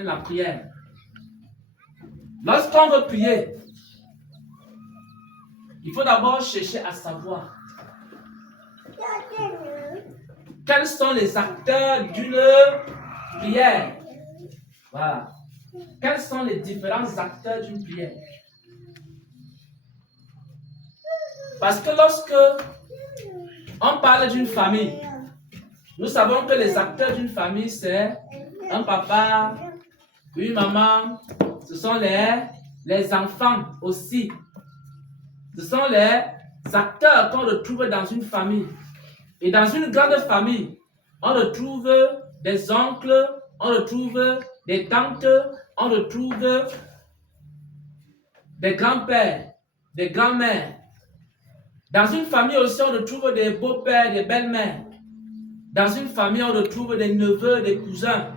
la prière. Lorsqu'on veut prier, il faut d'abord chercher à savoir quels sont les acteurs d'une prière. Voilà. Quels sont les différents acteurs d'une prière? Parce que lorsque on parle d'une famille, nous savons que les acteurs d'une famille, c'est un papa, une maman, ce sont les enfants aussi. Ce sont les acteurs qu'on retrouve dans une famille. Et dans une grande famille, on retrouve des oncles, on retrouve des tantes, on retrouve des grands-pères, des grands-mères. Dans une famille aussi, on retrouve des beaux-pères, des belles-mères. Dans une famille, on retrouve des neveux, des cousins.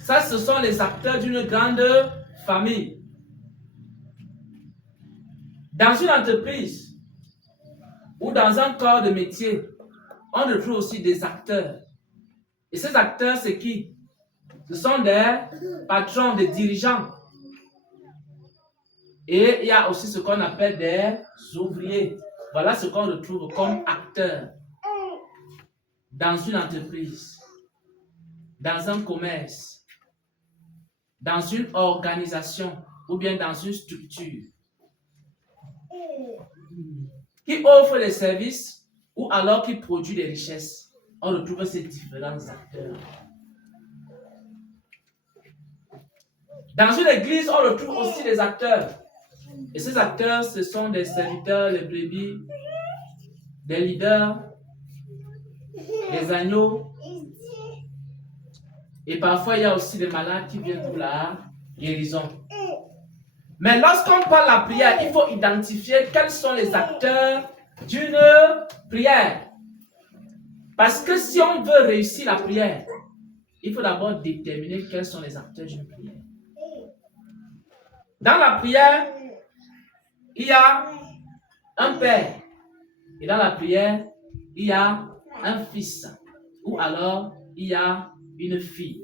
Ça, ce sont les acteurs d'une grande famille. Dans une entreprise ou dans un corps de métier, on retrouve aussi des acteurs. Et ces acteurs, c'est qui? Ce sont des patrons, des dirigeants. Et il y a aussi ce qu'on appelle des ouvriers. Voilà ce qu'on retrouve comme acteurs dans une entreprise, dans un commerce, dans une organisation ou bien dans une structure qui offre des services ou alors qui produit des richesses. On retrouve ces différents acteurs. Dans une église, on retrouve aussi des acteurs. Et ces acteurs, ce sont des serviteurs, les brebis, des leaders, des agneaux. Et parfois, il y a aussi des malades qui viennent pour la guérison. Mais lorsqu'on parle de la prière, il faut identifier quels sont les acteurs d'une prière. Parce que si on veut réussir la prière, il faut d'abord déterminer quels sont les acteurs d'une prière. Dans la prière, il y a un père. Et dans la prière, il y a un fils. Ou alors, il y a une fille.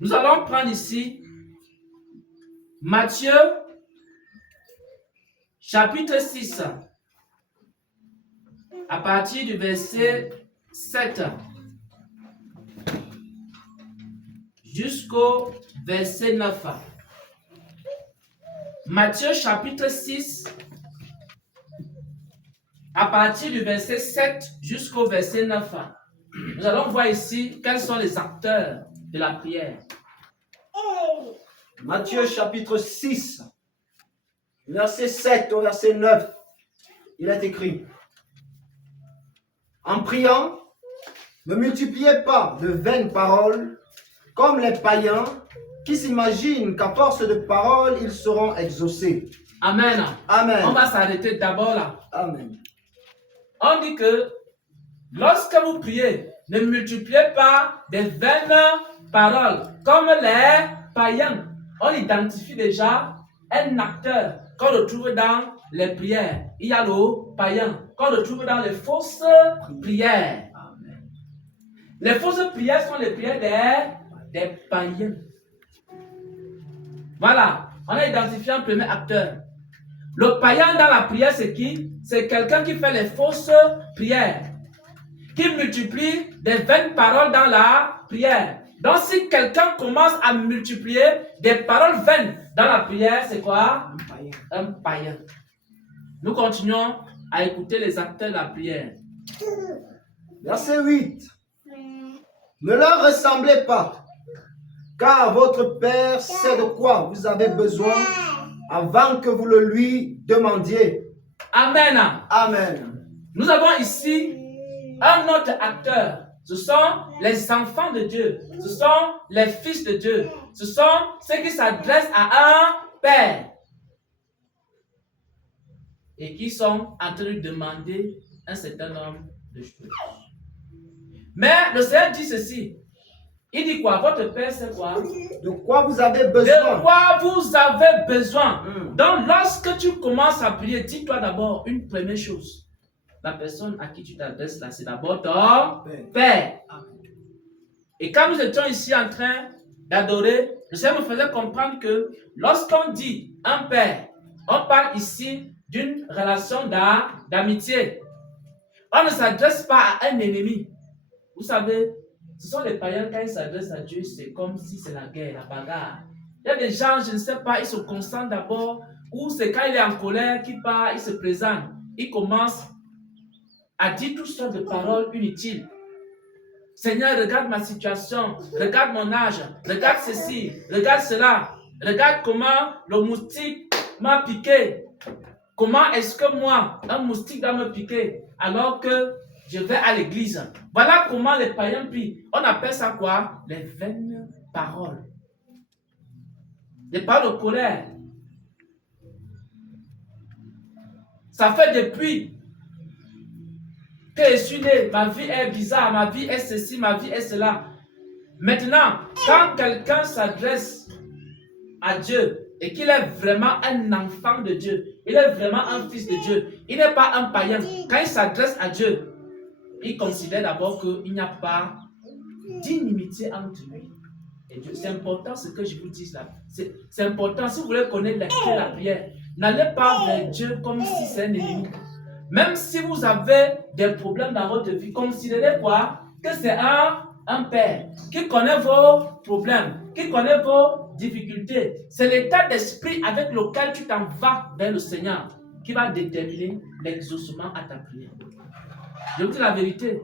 Nous allons prendre ici Matthieu, chapitre 6, à partir du verset 7 jusqu'au verset 9. Matthieu, chapitre 6, à partir du verset 7 jusqu'au verset 9. Nous allons voir ici quels sont les acteurs de la prière. Matthieu chapitre 6, verset 7 au verset 9, il est écrit: en priant, ne multipliez pas de vaines paroles comme les païens qui s'imaginent qu'à force de paroles, ils seront exaucés. Amen. Amen. On va s'arrêter d'abord là. Amen. On dit que lorsque vous priez, ne multipliez pas des vaines paroles comme les païens. On identifie déjà un acteur qu'on retrouve dans les prières. Il y a le païen qu'on retrouve dans les fausses prières. Amen. Les fausses prières sont les prières des païens. Voilà, on a identifié un premier acteur. Le païen dans la prière, c'est qui? C'est quelqu'un qui fait les fausses prières, qui multiplie des vaines paroles dans la prière. Donc, si quelqu'un commence à multiplier des paroles vaines dans la prière, c'est quoi? Un païen. Un païen. Nous continuons à écouter les acteurs de la prière. Verset 8. Ne leur ressemblez pas, car votre Père sait de quoi vous avez besoin avant que vous le lui demandiez. Amen. Amen. Nous avons ici un autre acteur. Ce sont les enfants de Dieu. Ce sont les fils de Dieu. Ce sont ceux qui s'adressent à un père et qui sont en train de demander un certain nombre de choses. Mais le Seigneur dit ceci. Il dit quoi? Votre père, c'est quoi? De quoi vous avez besoin? De quoi vous avez besoin. Donc, lorsque tu commences à prier, dis-toi d'abord une première chose. la personne à qui tu t'adresses là, c'est d'abord ton Père. Père. Amen. Et quand nous étions ici en train d'adorer, le Seigneur me faisait comprendre que lorsqu'on dit un Père, on parle ici d'une relation d'amitié. On ne s'adresse pas à un ennemi. Vous savez, ce sont les païens, quand ils s'adressent à Dieu, c'est comme si c'est la guerre, la bagarre. Il y a des gens, je ne sais pas, ils se concentrent d'abord, ou c'est quand il est en colère qu'il part, il se présente, il commence à dire toutes sortes de paroles inutiles. Seigneur, regarde ma situation, regarde mon âge, regarde ceci, regarde cela, regarde comment le moustique m'a piqué. Comment est-ce que moi, un moustique va me piquer alors que je vais à l'église? Voilà comment les païens prient. On appelle ça quoi? Les vaines paroles. Les paroles de colère. Ça fait depuis que je suis né, ma vie est bizarre, ma vie est ceci, ma vie est cela. Maintenant, quand quelqu'un s'adresse à Dieu et qu'il est vraiment un enfant de Dieu, il est vraiment un fils de Dieu, il n'est pas un païen. Quand il s'adresse à Dieu, il considère d'abord qu'il n'y a pas d'inimitié entre lui et Dieu. C'est important ce que je vous dis là. C'est important. Si vous voulez connaître la prière, n'allez pas vers Dieu comme si c'est un ennemi. Même si vous avez des problèmes dans votre vie, considérez quoi? Que c'est un Père qui connaît vos problèmes, qui connaît vos difficultés. C'est l'état d'esprit avec lequel tu t'en vas vers le Seigneur qui va déterminer l'exaucement à ta prière. Je vous dis la vérité.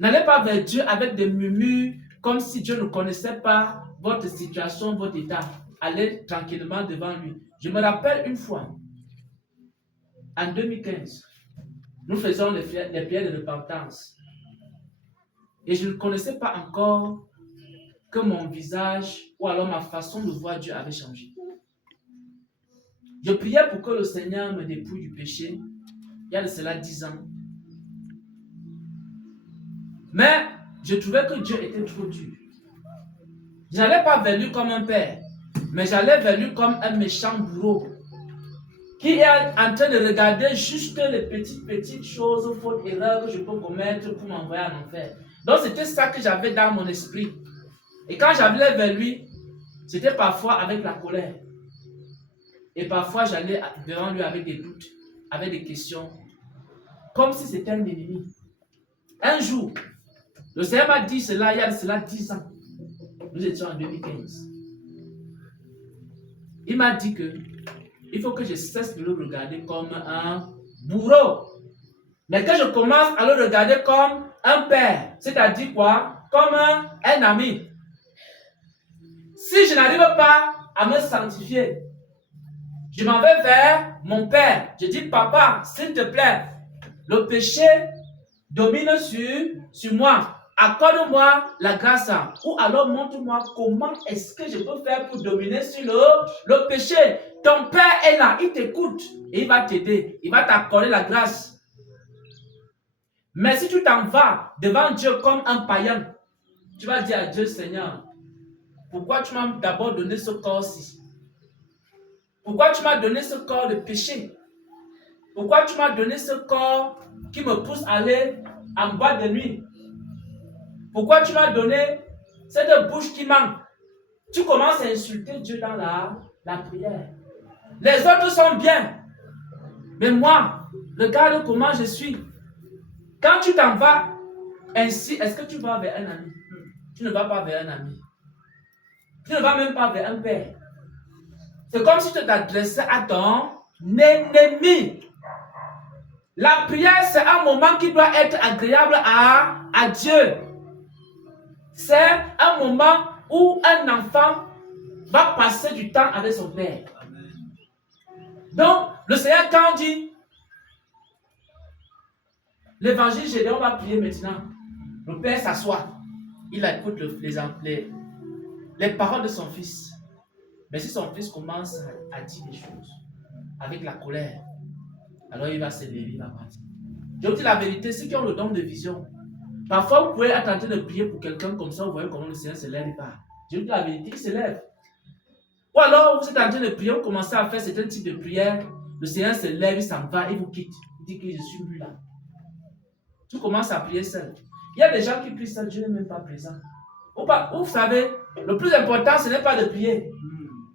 N'allez pas vers Dieu avec des murmures comme si Dieu ne connaissait pas votre situation, votre état. Allez tranquillement devant lui. Je me rappelle une fois, en 2015, nous faisions les prières de repentance. Et je ne connaissais pas encore que mon visage ou alors ma façon de voir Dieu avait changé. Je priais pour que le Seigneur me dépouille du péché. Il y a de cela 10 ans. Mais je trouvais que Dieu était trop dur. Je n'allais pas vers lui comme un père, mais j'allais vers lui comme un méchant bourreau qui est en train de regarder juste les petites choses, fautes, erreurs que je peux commettre pour m'envoyer en enfer. Donc c'était ça que j'avais dans mon esprit. Et quand j'allais vers lui, c'était parfois avec la colère. Et parfois j'allais devant lui avec des doutes, avec des questions, comme si c'était un ennemi. Un jour, le Seigneur m'a dit cela, il y a cela 10 ans. Nous étions en 2015. Il m'a dit que il faut que je cesse de le regarder comme un bourreau. Mais que je commence à le regarder comme un père. C'est-à-dire quoi? Comme un ami. Si je n'arrive pas à me sanctifier, je m'en vais vers mon père. Je dis, papa, s'il te plaît, le péché domine sur moi. Accorde-moi la grâce. Ou alors montre-moi comment est-ce que je peux faire pour dominer sur le péché. Ton père est là, il t'écoute et il va t'aider. Il va t'accorder la grâce. Mais si tu t'en vas devant Dieu comme un païen, tu vas dire à Dieu, Seigneur, pourquoi tu m'as d'abord donné ce corps-ci? Pourquoi tu m'as donné ce corps de péché? Pourquoi tu m'as donné ce corps qui me pousse à aller en boîte de nuit? Pourquoi tu m'as donné cette bouche qui manque? Tu commences à insulter Dieu dans la prière. Les autres sont bien. Mais moi, regarde comment je suis. Quand tu t'en vas ainsi, est-ce que tu vas vers un ami? Tu ne vas pas vers un ami. Tu ne vas même pas vers un père. C'est comme si tu t'adressais à ton ennemi. La prière, c'est un moment qui doit être agréable à Dieu. C'est un moment où un enfant va passer du temps avec son père. Donc, le Seigneur, quand on dit l'évangile, Gédéon va prier maintenant. Le père s'assoit. Il écoute les paroles de son fils. Mais si son fils commence à dire des choses avec la colère, alors il va se lever, il va partir. Je vous dis la vérité, ceux qui ont le don de vision, parfois vous pouvez être en train de prier pour quelqu'un comme ça, vous voyez comment le Seigneur se lève et part. Je vous dis la vérité, il se lève. Ou alors vous êtes en train de prier, vous commencez à faire certains types de prières, le Seigneur se lève, il s'en va, il vous quitte. Il dis que je suis plus là. Tu commences à prier seul. Il y a des gens qui prient seul, Dieu n'est même pas présent. Vous savez, le plus important, ce n'est pas de prier.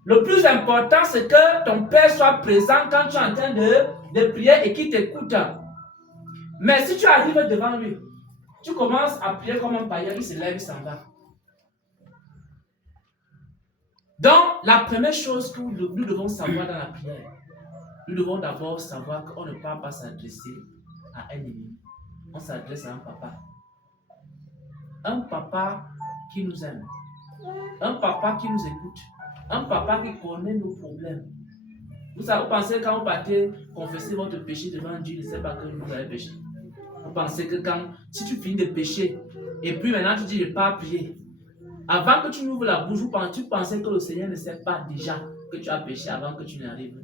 Le plus important, c'est que ton Père soit présent quand tu es en train de prier et qu'il t'écoute. Mais si tu arrives devant lui, tu commences à prier comme un païen, il se lève, il s'en va. Donc, la première chose que nous devons savoir dans la prière, nous devons d'abord savoir qu'on ne peut pas s'adresser à un ennemi. On s'adresse à un papa. Un papa qui nous aime. Un papa qui nous écoute. Un papa qui connaît nos problèmes. Vous pensez quand vous partez confesser votre péché devant Dieu, il ne sait pas que vous avez péché. Vous pensez que si tu finis de pécher, et puis maintenant tu dis je ne vais pas prier. Avant que tu n'ouvres la bouche, tu pensais que le Seigneur ne sait pas déjà que tu as péché avant que tu n'arrives.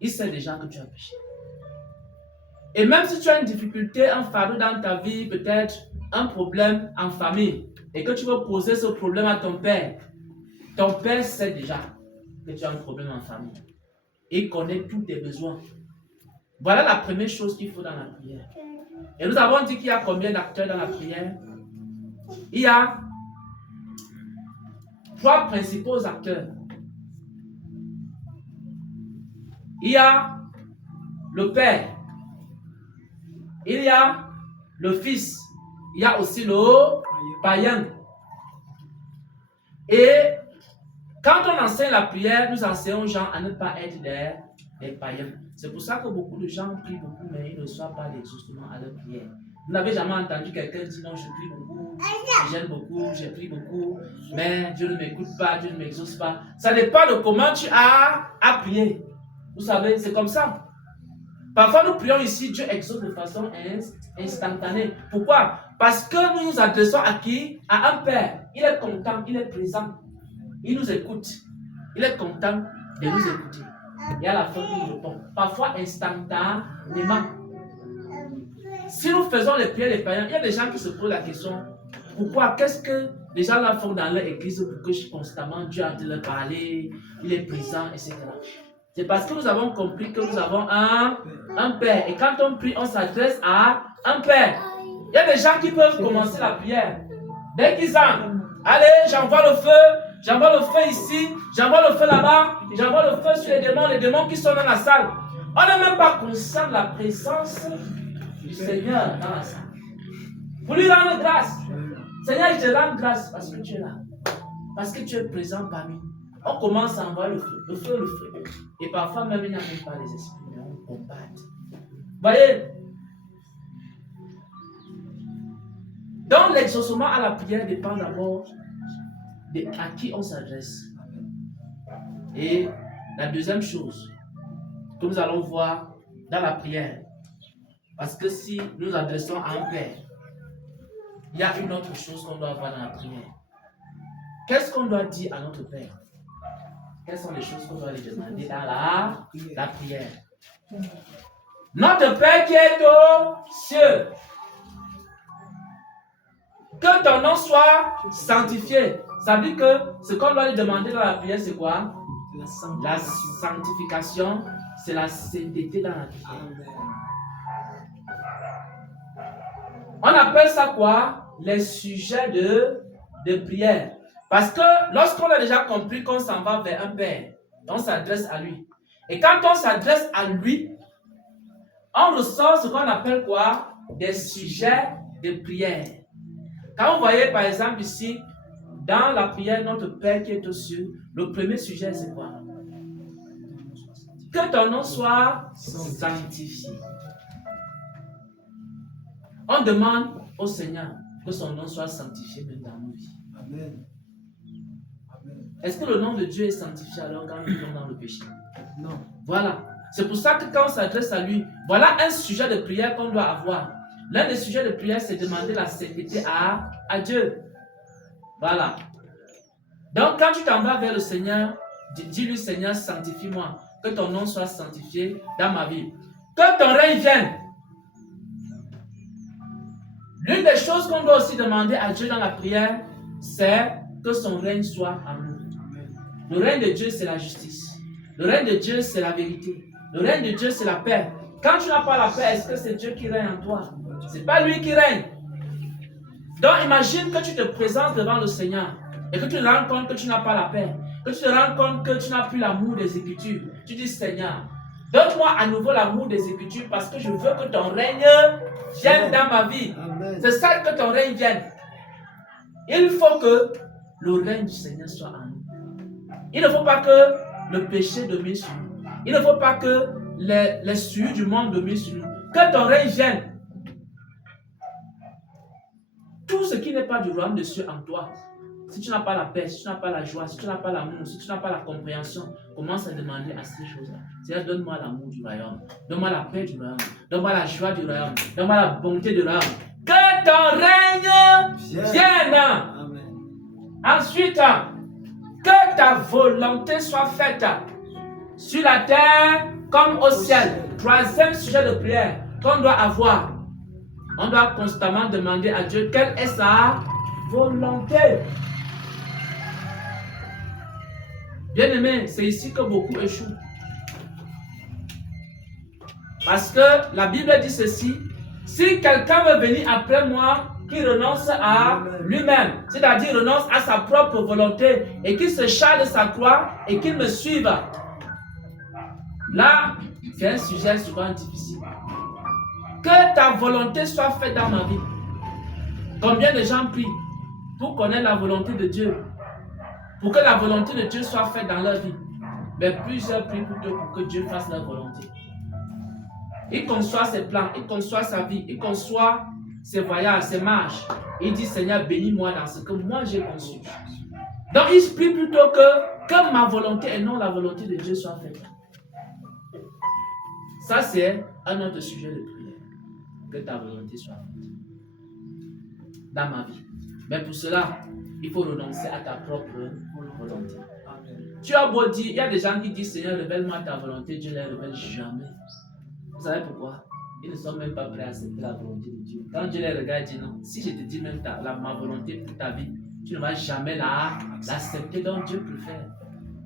Il sait déjà que tu as péché. Et même si tu as une difficulté, un fardeau dans ta vie, peut-être un problème en famille, et que tu veux poser ce problème à ton père sait déjà que tu as un problème en famille. Il connaît tous tes besoins. Voilà la première chose qu'il faut dans la prière. Et nous avons dit qu'il y a combien d'acteurs dans la prière? Il y a 3 principaux acteurs. Il y a le Père, il y a le Fils, il y a aussi le païen. Et quand on enseigne la prière, nous enseignons aux gens à ne pas être des païens. C'est pour ça que beaucoup de gens prient beaucoup, mais ils ne reçoivent pas l'exaucement à leur prière. Vous n'avez jamais entendu quelqu'un dire non, je prie beaucoup, j'aime beaucoup, je prie beaucoup, mais Dieu ne m'écoute pas, Dieu ne m'exauce pas. Ça dépend de comment tu as à prier. Vous savez, c'est comme ça. Parfois, nous prions ici, Dieu exauce de façon instantanée. Pourquoi? Parce que nous nous adressons à qui? À un Père. Il est content, il est présent. Il nous écoute. Il est content de nous écouter. Et à la fin, il nous répond. Parfois, instantanément. Si nous faisons les prières des païens, il y a des gens qui se posent la question, pourquoi? Qu'est-ce que les gens là font dans leur église pour que constamment Dieu a de leur parler, il est présent, etc. C'est parce que nous avons compris que nous avons un Père. Et quand on prie, on s'adresse à un Père. Il y a des gens qui peuvent commencer la prière. Dès qu'ils entrent, allez, j'envoie le feu ici, j'envoie le feu là-bas, j'envoie le feu sur les démons qui sont dans la salle. On n'est même pas conscient de la présence du Seigneur dans la salle. Pour lui rendre grâce. Seigneur, je te rends grâce parce que tu es là. Parce que tu es présent parmi nous. On commence à envoyer le feu, le feu, le feu. Et parfois même, il n'y a même pas les esprits, mais on combat. Voyez? Donc, l'exaucement à la prière dépend d'abord à qui on s'adresse. Et la deuxième chose que nous allons voir dans la prière, parce que si nous adressons à un Père, il y a une autre chose qu'on doit voir dans la prière. Qu'est-ce qu'on doit dire à notre Père? Quelles sont les choses qu'on doit lui demander dans la prière? Notre Père qui est aux cieux, que ton nom soit sanctifié. Ça veut dire que ce qu'on doit lui demander dans la prière, c'est quoi? La sanctification, c'est la sainteté dans la prière. On appelle ça quoi? Les sujets de prière. Parce que lorsqu'on a déjà compris qu'on s'en va vers un Père, on s'adresse à lui. Et quand on s'adresse à lui, on ressort ce qu'on appelle quoi? Des sujets de prière. Quand vous voyez par exemple ici, dans la prière, notre Père qui est aux cieux, le premier sujet c'est quoi? Que ton nom soit sanctifié. On demande au Seigneur que son nom soit sanctifié même dans nos vies. Amen. Est-ce que le nom de Dieu est sanctifié alors quand nous vivons dans le péché? Non. Voilà. C'est pour ça que quand on s'adresse à lui, voilà un sujet de prière qu'on doit avoir. L'un des sujets de prière, c'est demander la sainteté à Dieu. Voilà. Donc, quand tu t'en vas vers le Seigneur, dis-lui, Seigneur, sanctifie-moi. Que ton nom soit sanctifié dans ma vie. Que ton règne vienne. L'une des choses qu'on doit aussi demander à Dieu dans la prière, c'est que son règne soit en nous. Le règne de Dieu, c'est la justice. Le règne de Dieu, c'est la vérité. Le règne de Dieu, c'est la paix. Quand tu n'as pas la paix, est-ce que c'est Dieu qui règne en toi? C'est pas lui qui règne. Donc imagine que tu te présentes devant le Seigneur et que tu te rends compte que tu n'as pas la paix, que tu te rends compte que tu n'as plus l'amour des Écritures. Tu dis Seigneur, donne-moi à nouveau l'amour des Écritures parce que je veux que ton règne vienne dans ma vie. C'est ça que ton règne vienne. Il faut que le règne du Seigneur soit en nous. Il ne faut pas que le péché domine sur nous. Il ne faut pas que les souillures du monde dominent sur nous. Que ton règne vienne. Tout ce qui n'est pas du royaume de Dieu en toi, si tu n'as pas la paix, si tu n'as pas la joie, si tu n'as pas l'amour, si tu n'as pas la compréhension, commence à demander à ces choses-là. C'est-à-dire, donne-moi l'amour du royaume, donne-moi la paix du royaume, donne-moi la joie du royaume, donne-moi la bonté du royaume. Que ton règne vienne. Amen. Ensuite, que ta volonté soit faite sur la terre comme au ciel. Troisième sujet de prière qu'on doit avoir. On doit constamment demander à Dieu quelle est sa volonté. Bien-aimé, c'est ici que beaucoup échouent. Parce que la Bible dit ceci, si quelqu'un veut venir après moi, qu'il renonce à lui-même, c'est-à-dire renonce à sa propre volonté et qu'il se charge de sa croix et qu'il me suive. Là, c'est un sujet souvent difficile. Que ta volonté soit faite dans ma vie. Combien de gens prient pour connaître la volonté de Dieu, pour que la volonté de Dieu soit faite dans leur vie? Mais plusieurs prient plutôt pour que Dieu fasse leur volonté. Il conçoit ses plans, il conçoit sa vie, il conçoit ses voyages, ses marches. Il dit Seigneur, bénis-moi dans ce que moi j'ai conçu. Donc il prie plutôt que ma volonté et non la volonté de Dieu soit faite. Ça c'est un autre sujet de prière. Que ta volonté soit faite dans ma vie. Mais pour cela, il faut renoncer à ta propre volonté. Amen. Tu as beau dire, il y a des gens qui disent Seigneur, révèle-moi ta volonté, Dieu ne la révèle jamais. Vous savez pourquoi? Ils ne sont même pas prêts à accepter la volonté de Dieu. Quand Dieu les regarde, il dit non, si je te dis même ma volonté pour ta vie, tu ne vas jamais l'accepter, donc Dieu préfère.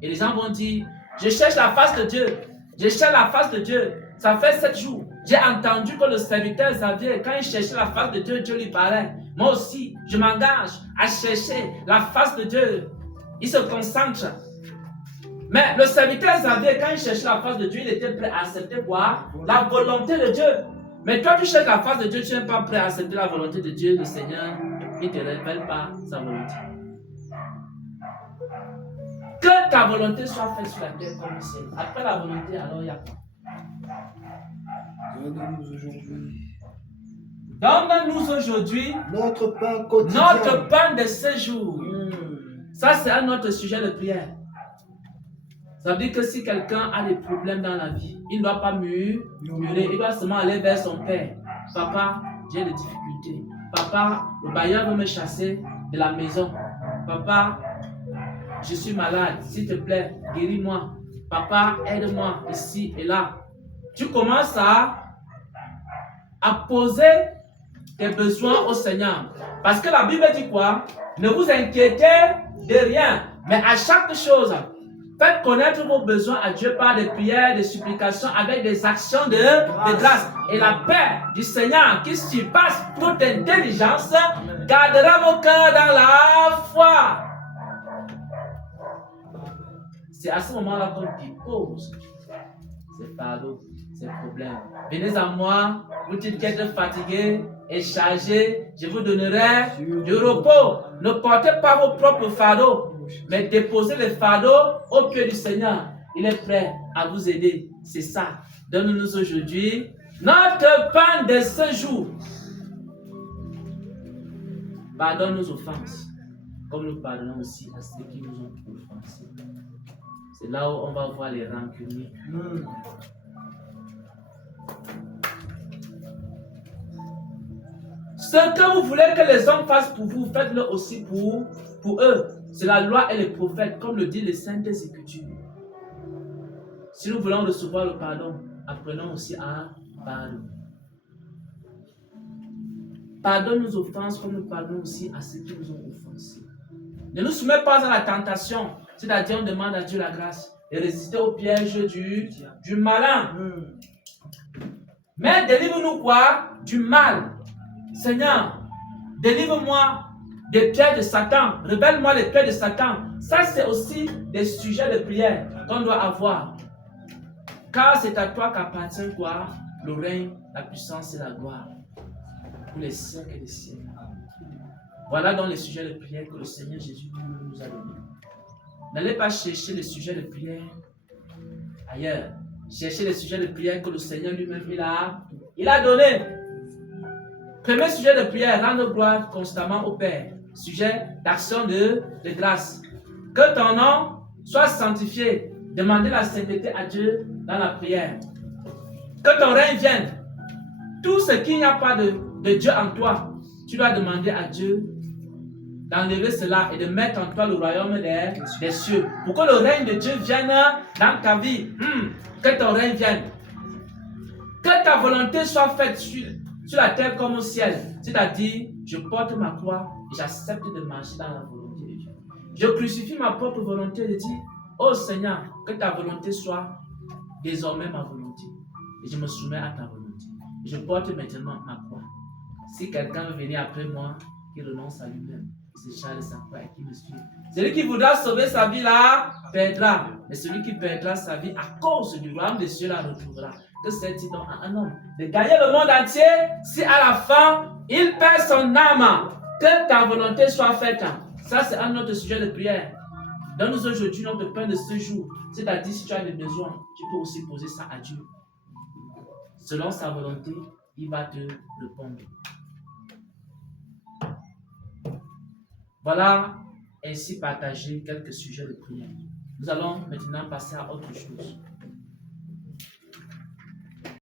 Et les gens vont dire, je cherche la face de Dieu, je cherche la face de Dieu. Ça fait 7 jours. J'ai entendu que le serviteur Xavier, quand il cherchait la face de Dieu, Dieu lui parlait. Moi aussi, je m'engage à chercher la face de Dieu. Il se concentre. Mais le serviteur Xavier, quand il cherchait la face de Dieu, il était prêt à accepter quoi? La volonté de Dieu. Mais toi, tu cherches la face de Dieu, tu n'es pas prêt à accepter la volonté de Dieu. Le Seigneur, il ne te révèle pas sa volonté. Que ta volonté soit faite sur la terre comme le ciel. Après la volonté, alors il y a quoi? Donne-nous aujourd'hui. Donne-nous aujourd'hui notre pain quotidien. Notre pain de ce jour. Ça, c'est un autre sujet de prière. Ça veut dire que si quelqu'un a des problèmes dans la vie, il ne doit pas murmurer, il doit seulement aller vers son père. Papa, j'ai des difficultés. Papa, le bailleur veut me chasser de la maison. Papa, je suis malade. S'il te plaît, guéris-moi. Papa, aide-moi ici et là. Tu commences à poser tes besoins au Seigneur. Parce que la Bible dit quoi? Ne vous inquiétez de rien, mais à chaque chose, faites connaître vos besoins à Dieu par des prières, des supplications, avec des actions de grâce. Et la paix du Seigneur qui surpasse toute intelligence gardera vos cœurs dans la foi. C'est à ce moment-là qu'on dépose ces fardeaux, ces problèmes. Venez à moi, vous dites qui êtes fatigués et chargés, je vous donnerai du repos. Ne portez pas vos propres fardeaux, mais déposez les fardeaux au pied du Seigneur. Il est prêt à vous aider. C'est ça. Donne-nous aujourd'hui notre pain de ce jour. Pardonne nos offenses, comme nous pardonnons aussi à ceux qui nous ont offensés. C'est là où on va voir les rancuniers. Ce que vous voulez que les hommes fassent pour vous, faites-le aussi pour eux. C'est la loi et les prophètes, comme le dit les Saintes Écritures. Si nous voulons recevoir le pardon, apprenons aussi à pardonner. Pardonne nos offenses comme nous pardonnons aussi à ceux qui nous ont offensés. Ne nous soumets pas à la tentation, c'est-à-dire on demande à Dieu la grâce et résister au piège du malin. Mais délivre-nous quoi? Du mal. Seigneur, délivre-moi des pièges de Satan. Révèle-moi les pièges de Satan. Ça, c'est aussi des sujets de prière qu'on doit avoir. Car c'est à toi qu'appartient quoi? Le règne, la puissance et la gloire. Pour les siècles et les siècles. Voilà donc les sujets de prière que le Seigneur Jésus nous a donnés. N'allez pas chercher les sujets de prière ailleurs. Cherchez les sujets de prière que le Seigneur lui-même il a donné. Premier sujet de prière, rendre gloire constamment au Père. Sujet d'action de grâce. Que ton nom soit sanctifié. Demandez la sainteté à Dieu dans la prière. Que ton règne vienne. Tout ce qu'il n'y a pas de Dieu en toi, tu dois demander à Dieu d'enlever cela et de mettre en toi le royaume des cieux. Pour que le règne de Dieu vienne dans ta vie. Que ton règne vienne. Que ta volonté soit faite sur la terre comme au ciel. C'est-à-dire, je porte ma croix et j'accepte de marcher dans la volonté de Dieu. Je crucifie ma propre volonté et je dis, oh Seigneur, que ta volonté soit désormais ma volonté. Et je me soumets à ta volonté. Je porte maintenant ma croix. Si quelqu'un veut venir après moi, qu'il renonce à lui-même. Il se charge de sa croix et qui me suit. Celui qui voudra sauver sa vie là, perdra. Mais celui qui perdra sa vie à cause du royaume des cieux la retrouvera. Que c'est-il donc à un homme de gagner le monde entier si à la fin il perd son âme? Que ta volonté soit faite. Ça c'est un autre sujet de prière. Donne-nous aujourd'hui notre pain de ce jour. C'est-à-dire si tu as des besoins, tu peux aussi poser ça à Dieu. Selon sa volonté, il va te répondre. Voilà ainsi partagé quelques sujets de prière. Nous allons maintenant passer à autre chose.